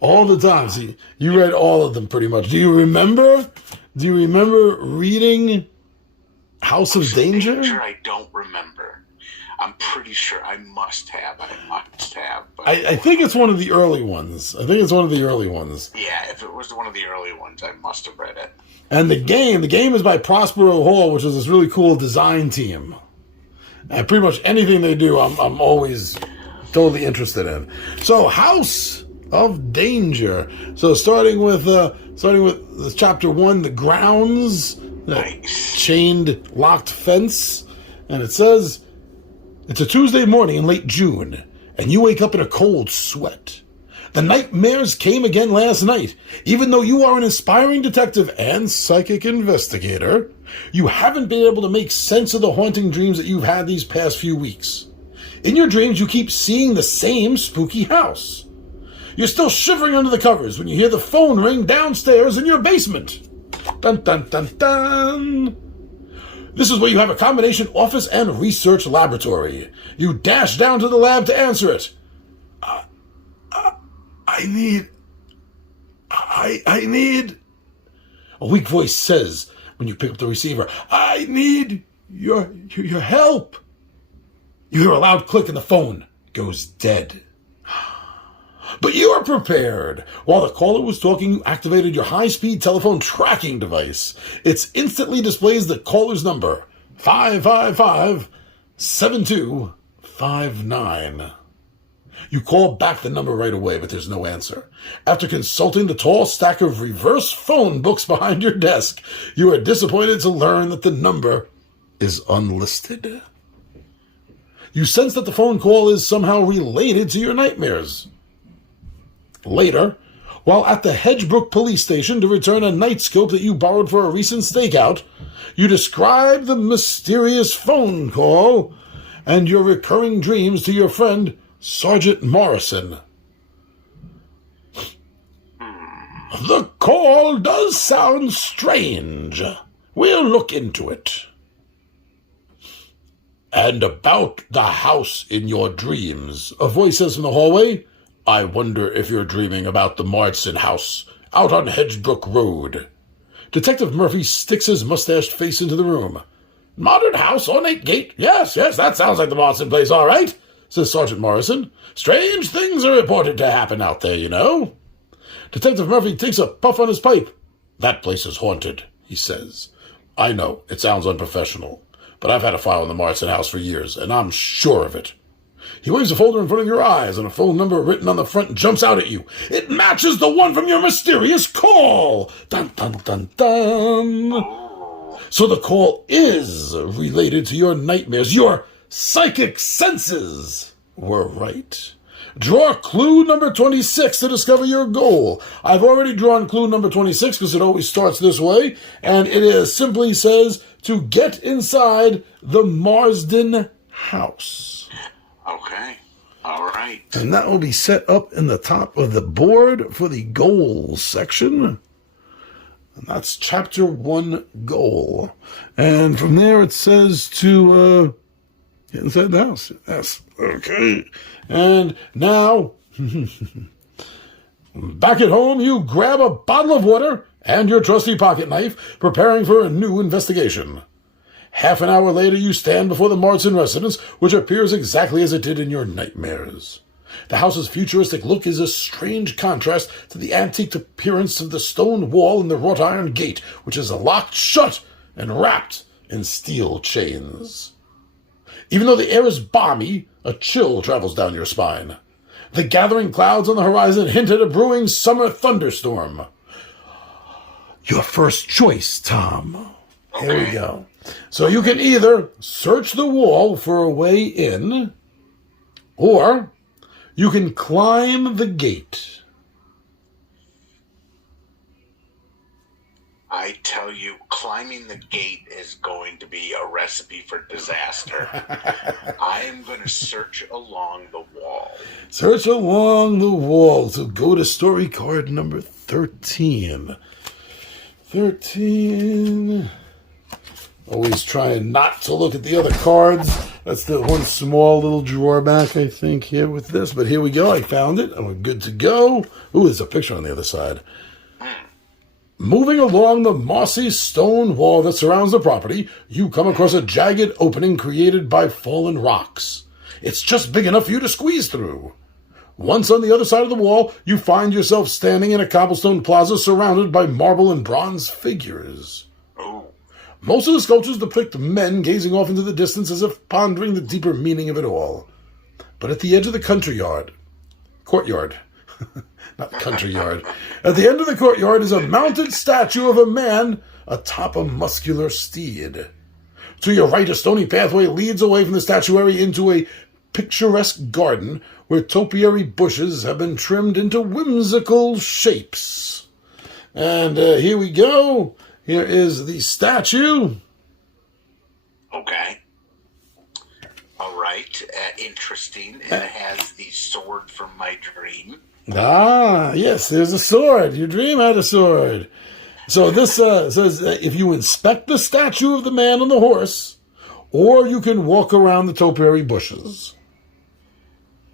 All the time. See, you read all of them pretty much. Do you remember? Do you remember reading House of Danger? I don't remember. I'm pretty sure I must have. But I think it's one of the early ones. Yeah, if it was one of the early ones, I must have read it. And the game is by Prospero Hall, which is this really cool design team. And pretty much anything they do, I'm always totally interested in. So, House of Danger. So, starting with chapter 1, the grounds, Nice. Chained, locked fence, and it says it's a Tuesday morning in late June, and you wake up in a cold sweat. The nightmares came again last night. Even though you are an aspiring detective and psychic investigator, you haven't been able to make sense of the haunting dreams that you've had these past few weeks. In your dreams, you keep seeing the same spooky house. You're still shivering under the covers when you hear the phone ring downstairs in your basement. Dun dun dun dun. This is where you have a combination office and research laboratory. You dash down to the lab to answer it. I need... A weak voice says when you pick up the receiver, I need your help. You hear a loud click and the phone goes dead. But you are prepared. While the caller was talking, you activated your high-speed telephone tracking device. It instantly displays the caller's number, 555-7259. You call back the number right away, but there's no answer. After consulting the tall stack of reverse phone books behind your desk, you are disappointed to learn that the number is unlisted. You sense that the phone call is somehow related to your nightmares. Later, while at the Hedgebrook police station to return a nightscope that you borrowed for a recent stakeout, you describe the mysterious phone call and your recurring dreams to your friend, Sergeant Morrison. The call does sound strange. We'll look into it. And about the house in your dreams, a voice says from the hallway, I wonder if you're dreaming about the Marston house out on Hedgebrook Road. Detective Murphy sticks his mustached face into the room. Modern house, ornate gate. Yes, that sounds like the Marston place, all right, says Sergeant Morrison. Strange things are reported to happen out there, you know. Detective Murphy takes a puff on his pipe. That place is haunted, he says. I know, it sounds unprofessional, but I've had a file in the Marston house for years, and I'm sure of it. He waves a folder in front of your eyes, and a phone number written on the front jumps out at you. It matches the one from your mysterious call. Dun, dun, dun, dun. So the call is related to your nightmares. Your psychic senses were right. Draw clue number 26 to discover your goal. I've already drawn clue number 26 because it always starts this way, and simply says to get inside the Marsden house. Okay. All right. And that will be set up in the top of the board for the goals section. And that's chapter 1 goal. And from there it says to get inside the house. Yes. Okay. And now, back at home, you grab a bottle of water and your trusty pocket knife, preparing for a new investigation. Half an hour later, you stand before the Marston residence, which appears exactly as it did in your nightmares. The house's futuristic look is a strange contrast to the antique appearance of the stone wall and the wrought iron gate, which is locked shut and wrapped in steel chains. Even though the air is balmy, a chill travels down your spine. The gathering clouds on the horizon hint at a brewing summer thunderstorm. Your first choice, Tom. Okay. Here we go. So you can either search the wall for a way in, or you can climb the gate. I tell you, climbing the gate is going to be a recipe for disaster. I am going to search along the wall. Search along the wall. So go to story card number 13. 13... Always trying not to look at the other cards. That's the one small little drawback, I think, here with this. But here we go. I found it. I'm good to go. Ooh, there's a picture on the other side. Moving along the mossy stone wall that surrounds the property, you come across a jagged opening created by fallen rocks. It's just big enough for you to squeeze through. Once on the other side of the wall, you find yourself standing in a cobblestone plaza surrounded by marble and bronze figures. Most of the sculptures depict men gazing off into the distance as if pondering the deeper meaning of it all. But at the edge of the courtyard, not country yard, at the end of the courtyard is a mounted statue of a man atop a muscular steed. To your right, a stony pathway leads away from the statuary into a picturesque garden where topiary bushes have been trimmed into whimsical shapes. And here we go. Here is the statue. Okay. All right. Interesting. It has the sword from my dream. Ah, yes, there's a sword. Your dream had a sword. So this says if you inspect the statue of the man on the horse, or you can walk around the topiary bushes.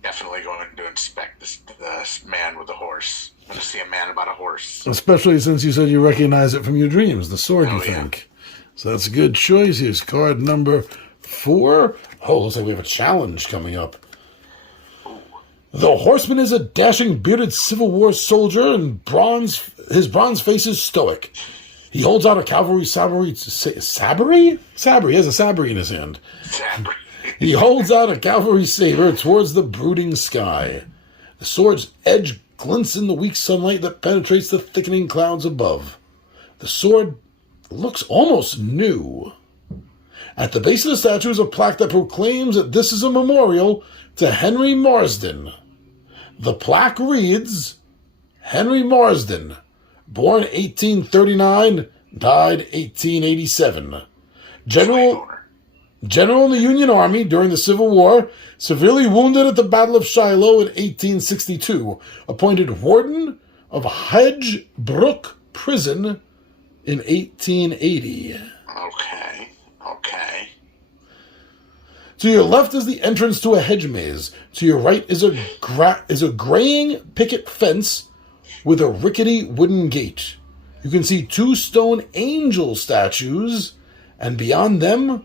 Definitely going to inspect the man with the horse. I'm going to see a man about a horse. Especially since you said you recognize it from your dreams, the sword, you think. So that's a good choice. Here's card number 4. Oh, looks like we have a challenge coming up. Ooh. The horseman is a dashing, bearded Civil War soldier, and his bronze face is stoic. He holds out a cavalry sabre. Sabre? Sabre. He has a sabre in his hand. Sabre. He holds out a cavalry saber towards the brooding sky. The sword's edge glints in the weak sunlight that penetrates the thickening clouds above. The sword looks almost new. At the base of the statue is a plaque that proclaims that this is a memorial to Henry Marsden. The plaque reads, Henry Marsden, born 1839, died 1887. General in the Union Army during the Civil War, severely wounded at the Battle of Shiloh in 1862, appointed warden of Hedge Brook Prison in 1880. Okay. To your left is the entrance to a hedge maze. To your right is a graying picket fence with a rickety wooden gate. You can see 2 stone angel statues, and beyond them,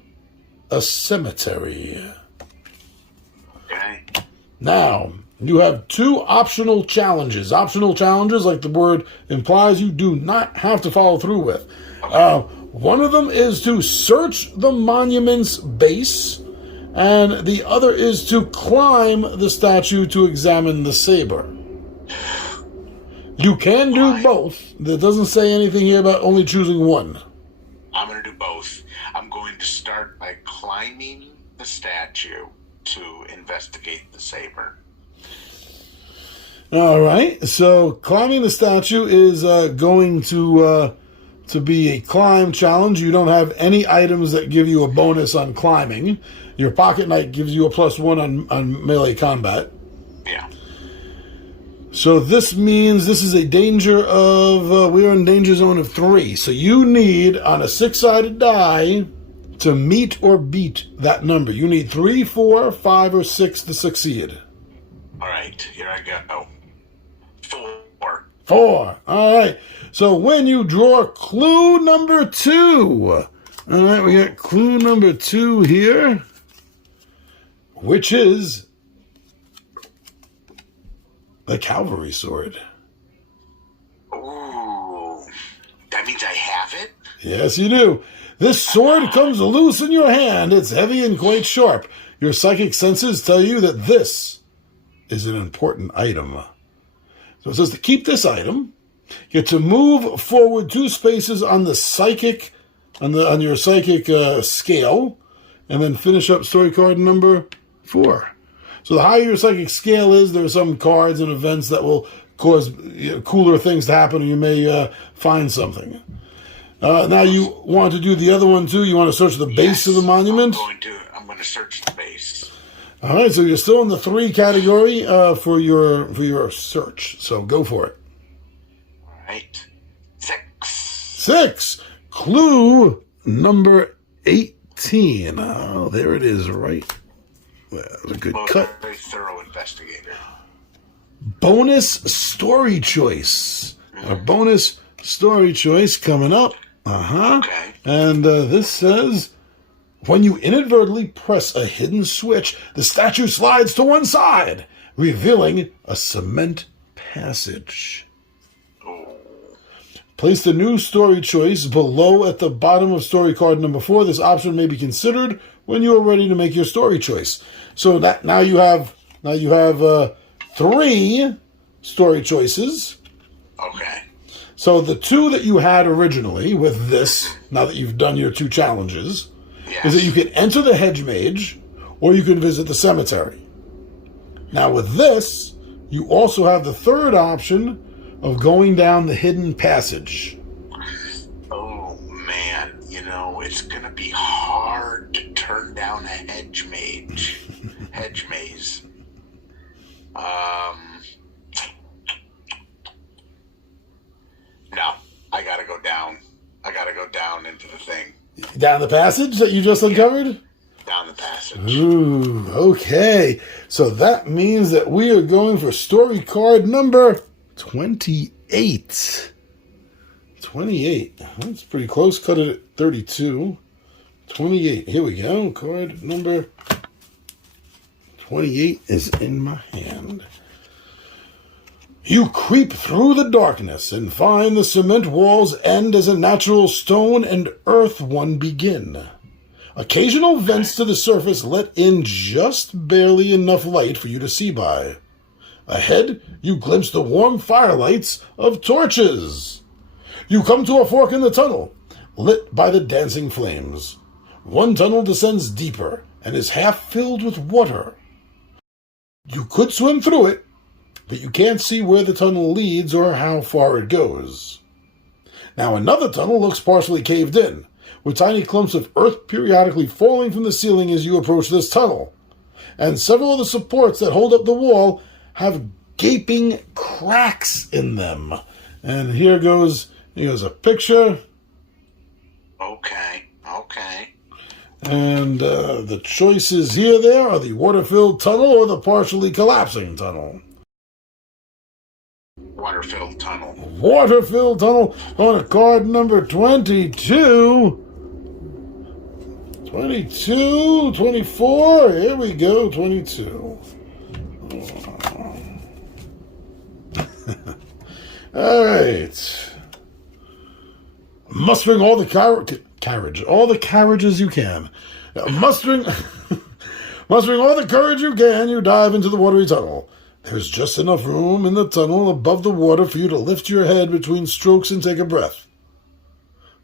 a cemetery. Okay. Now, you have 2 optional challenges. Optional challenges, like the word implies, you do not have to follow through with. One of them is to search the monument's base, and the other is to climb the statue to examine the saber. You can do both. There doesn't say anything here about only choosing one. I'm going to do both. I'm going to start by climbing the statue to investigate the saber. All right. So climbing the statue is going to be a climb challenge. You don't have any items that give you a bonus on climbing. Your pocket knife gives you a +1 on melee combat. Yeah. So this means this is a danger of, we're in danger zone of 3. So you need, on a 6-sided die, to meet or beat that number. You need 3, 4, 5, or 6 to succeed. All right, here I go. 4. 4. All right. So when you draw clue number 2, all right, we got clue number 2 here, which is the cavalry sword. Ooh, that means I have it? Yes, you do. This sword comes loose in your hand. It's heavy and quite sharp. Your psychic senses tell you that this is an important item. So it says to keep this item, you have to move forward 2 spaces on the psychic, on your psychic scale, and then finish up story card number 4. So the higher your psychic scale is, there are some cards and events that will cause cooler things to happen, and you may find something. Now you want to do the other one too? You want to search the base of the monument? I'm going to search the base. All right, so you're still in the 3 category for your search. So go for it. All right. 6. 6. Clue number 18. Oh, there it is, right Well, a good Well, cut. very thorough investigator. Bonus story choice. A bonus story choice coming up. Okay. And this says, when you inadvertently press a hidden switch, the statue slides to one side, revealing a cement passage. Oh, Place the new story choice below at the bottom of story card number 4. This option may be considered when you are ready to make your story choice. So that now you have 3 story choices. okay. So the 2 that you had originally with this, now that you've done your 2 challenges, Yes. is that you can enter the hedge mage or you can visit the cemetery. Now with this, you also have the 3rd option of going down the hidden passage. Oh, man. You know, it's going to be hard to turn down a hedge maze. No, I got to go down. I got to go down into the thing. Down the passage that you just uncovered? Down the passage. Ooh, okay. So that means that we are going for story card number 28. 28. That's pretty close. Cut it at 32. 28. Here we go. Card number 28 is in my hand. You creep through the darkness and find the cement walls end as a natural stone and earth one begin. Occasional vents to the surface let in just barely enough light for you to see by. Ahead, you glimpse the warm firelights of torches. You come to a fork in the tunnel, lit by the dancing flames. One tunnel descends deeper and is half filled with water. You could swim through it, but you can't see where the tunnel leads or how far it goes. Now another tunnel looks partially caved in, with tiny clumps of earth periodically falling from the ceiling as you approach this tunnel. And several of the supports that hold up the wall have gaping cracks in them. And here goes a picture. Okay. And the choices there are the water-filled tunnel or the partially collapsing tunnel. Water-filled tunnel. Water-filled tunnel on card number 22. 22, 24, here we go, 22. All right. Mustering all the carriages you can. Mustering all the courage you can, you dive into the watery tunnel. There's just enough room in the tunnel above the water for you to lift your head between strokes and take a breath.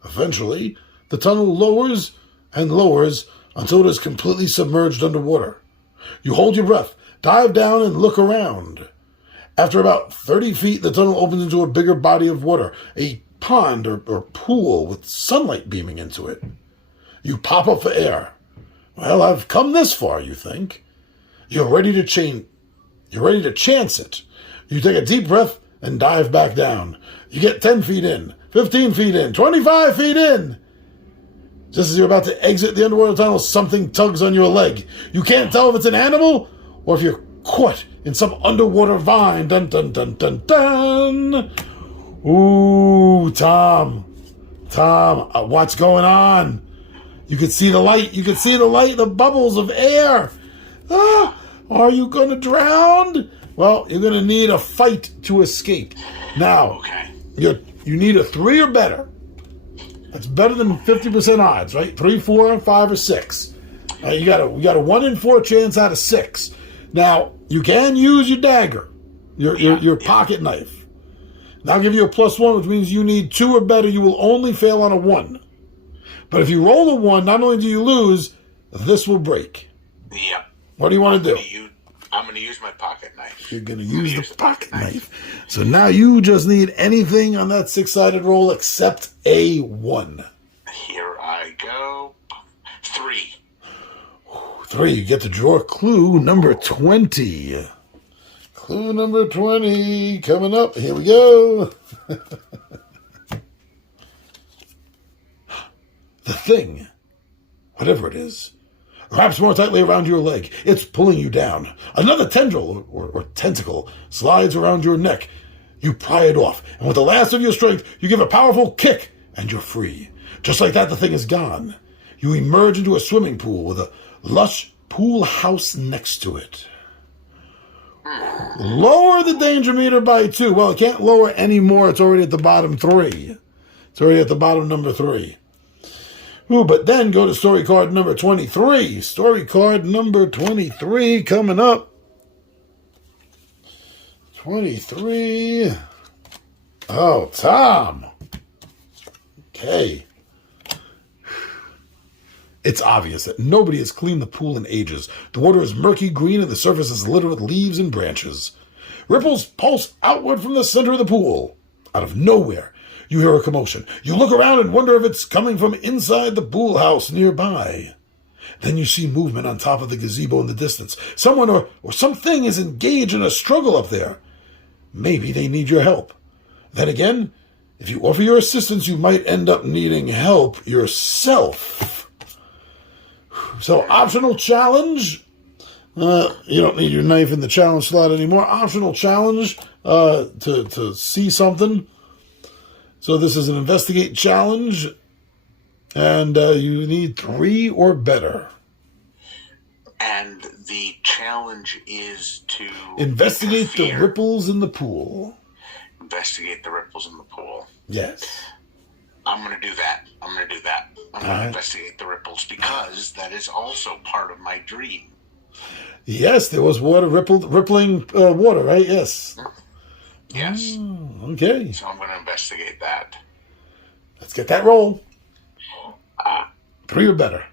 Eventually, the tunnel lowers and lowers until it is completely submerged underwater. You hold your breath, dive down, and look around. After about 30 feet, the tunnel opens into a bigger body of water, a pond or pool with sunlight beaming into it. You pop up for air. Well, I've come this far, you think. You're ready to chance it. You take a deep breath and dive back down. You get 10 feet in, 15 feet in, 25 feet in. Just as you're about to exit the underwater tunnel, something tugs on your leg. You can't tell if it's an animal or if you're caught in some underwater vine. Dun, dun, dun, dun, dun. Ooh, Tom, what's going on? You can see the light. The bubbles of air. Are you going to drown? Well, you're going to need a fight to escape. Now, you need a 3 or better. That's better than 50% odds, right? 3, 4, 5, or 6. You got a 1 in 4 chance out of 6. Now, you can use your dagger, your pocket knife. And I'll give you a +1, which means you need 2 or better. You will only fail on a 1. But if you roll a 1, not only do you lose, this will break. Yep. What do you want to do? I'm going to use my pocket knife. You're going to use the pocket knife. So now you just need anything on that 6-sided roll except a 1. Here I go. 3. 3. You get to draw clue number 20. Clue number 20 coming up. Here we go. The thing, whatever it is, perhaps more tightly around your leg. It's pulling you down. Another tendril or tentacle slides around your neck. You pry it off, and with the last of your strength, you give a powerful kick, and you're free. Just like that, the thing is gone. You emerge into a swimming pool with a lush pool house next to it. Lower the danger meter by 2. Well, it can't lower any more. It's already at the bottom 3. It's already at the bottom number 3. Ooh, but then go to story card number 23. Story card number 23 coming up. 23. Oh, Tom. Okay. It's obvious that nobody has cleaned the pool in ages. The water is murky green and the surface is littered with leaves and branches. Ripples pulse outward from the center of the pool. Out of nowhere, you hear a commotion. You look around and wonder if it's coming from inside the pool house nearby. Then you see movement on top of the gazebo in the distance. Someone or something is engaged in a struggle up there. Maybe they need your help. Then again, if you offer your assistance, you might end up needing help yourself. So, optional challenge. You don't need your knife in the challenge slot anymore. Optional challenge to see something. So this is an investigate challenge. And you need 3 or better. And the challenge is to investigate the ripples in the pool. Investigate the ripples in the pool. Yes. I'm going to do that. I'm going to investigate the ripples because that is also part of my dream. Yes, there was rippling water, right? Yes. Yes. Oh, okay. So I'm going to investigate that. Let's get that roll. 3 or better.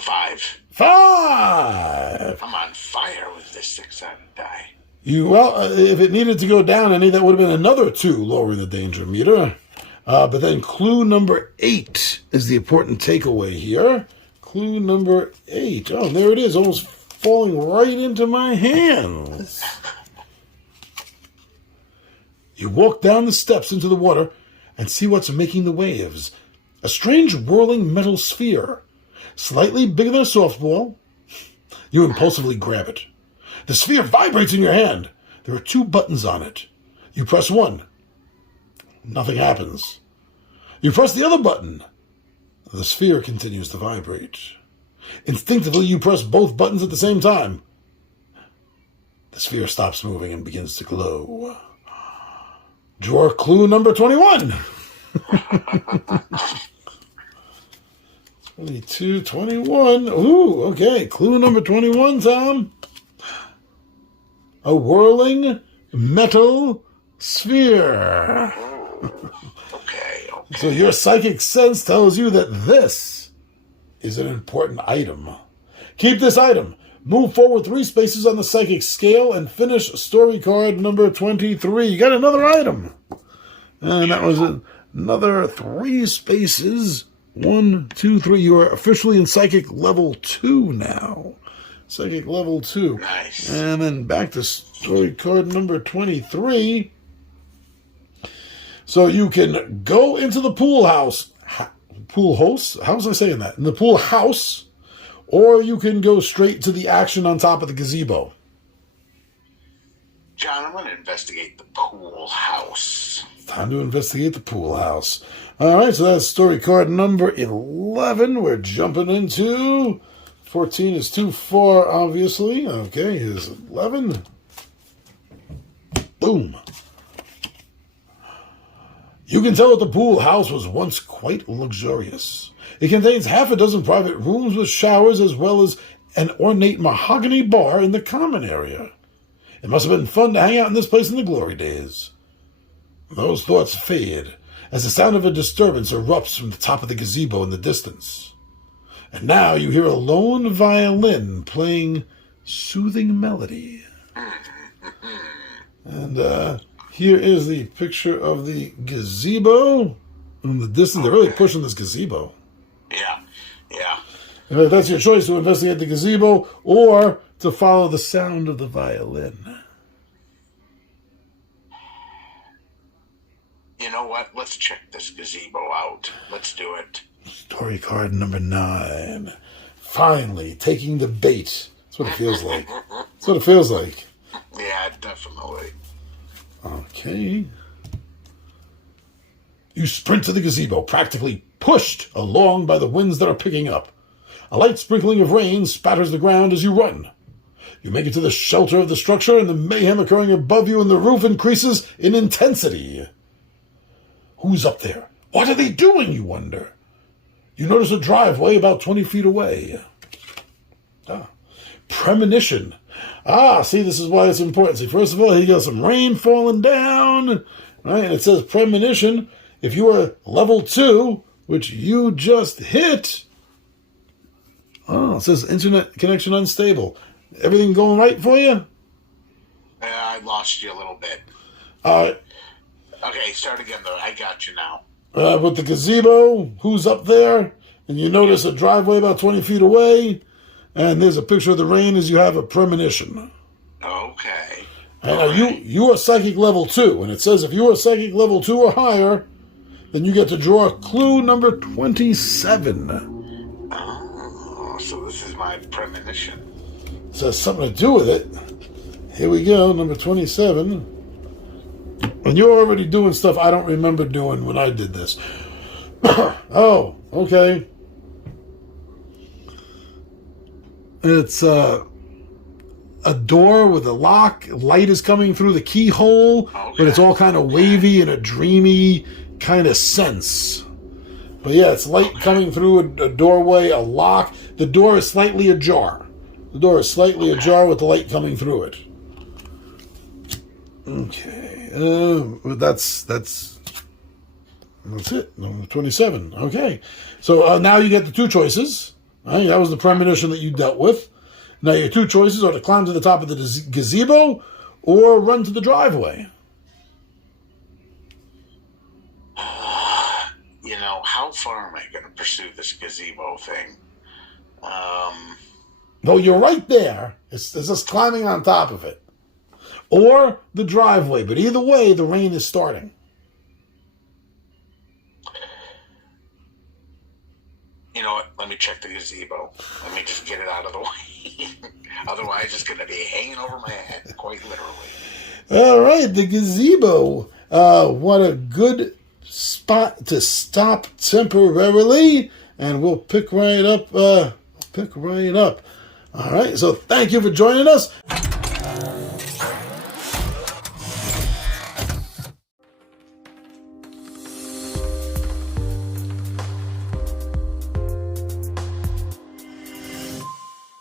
5. 5. I'm on fire with this 6-sided die. If it needed to go down any, that would have been another 2, lowering the danger meter. But then clue number 8 is the important takeaway here. Clue number 8. Oh, there it is, almost falling right into my hands. You walk down the steps into the water and see what's making the waves. A strange whirling metal sphere, slightly bigger than a softball. You impulsively grab it. The sphere vibrates in your hand. There are 2 buttons on it. You press one. Nothing happens. You press the other button. The sphere continues to vibrate. Instinctively, you press both buttons at the same time. The sphere stops moving and begins to glow. Draw clue number 21. 22, 21. Ooh, okay. Clue number 21, Tom. A whirling metal sphere. Okay. So your psychic sense tells you that this is an important item. Keep this item. Move forward 3 spaces on the psychic scale and finish story card number 23. You got another item. And that was another 3 spaces. 1, 2, 3. You are officially in psychic level 2 now. Psychic level 2. Nice. And then back to story card number 23. So you can go into the pool house. Pool house? How was I saying that? In the pool house. Or you can go straight to the action on top of the gazebo. John, I'm going to investigate the pool house. Time to investigate the pool house. All right, so that's story card number 11. We're jumping into 14 is too far, obviously. Okay, here's 11. Boom. You can tell that the pool house was once quite luxurious. It contains half a dozen private rooms with showers as well as an ornate mahogany bar in the common area. It must have been fun to hang out in this place in the glory days. Those thoughts fade as the sound of a disturbance erupts from the top of the gazebo in the distance. And now you hear a lone violin playing soothing melody. And here is the picture of the gazebo. In the distance, they're really pushing this gazebo. Yeah. That's your choice, to investigate the gazebo or to follow the sound of the violin. You know what? Let's check this gazebo out. Let's do it. Story card number 9. Finally, taking the bait. That's what it feels like. That's what it feels like. Yeah, definitely. Okay. You sprint to the gazebo, practically pushed along by the winds that are picking up. A light sprinkling of rain spatters the ground as you run. You make it to the shelter of the structure, and the mayhem occurring above you and the roof increases in intensity. Who's up there? What are they doing, you wonder? You notice a driveway about 20 feet away. Premonition. See, this is why it's important. See, first of all, he got some rain falling down, right? And it says premonition. If you are level 2, which you just hit, it says internet connection unstable. Everything going right for you? I lost you a little bit. Okay, start again, though. I got you now. With the gazebo, who's up there? And you notice a driveway about 20 feet away, and there's a picture of the rain as you have a premonition. Okay. And you are psychic level 2, and it says if you are psychic level 2 or higher, then you get to draw clue number 27. Oh, so this is my premonition. It says something to do with it. Here we go, number 27. And you're already doing stuff I don't remember doing when I did this. Oh, okay. It's a door with a lock. Light is coming through the keyhole, okay. But it's all kind of wavy in a dreamy kind of sense. But yeah, it's light coming through a doorway, a lock. The door is slightly ajar. The door is slightly ajar with the light coming through it. Okay. That's it. Number 27. Okay. So now you get the 2 choices. Right? That was the premonition that you dealt with. Now your 2 choices are to climb to the top of the gazebo or run to the driveway. How far am I going to pursue this gazebo thing? No, you're right there. It's just climbing on top of it. Or the driveway. But either way, the rain is starting. You know what? Let me check the gazebo. Let me just get it out of the way. Otherwise, it's going to be hanging over my head, quite literally. All right, the gazebo. What a good spot to stop temporarily. And we'll pick right up. All right, so thank you for joining us.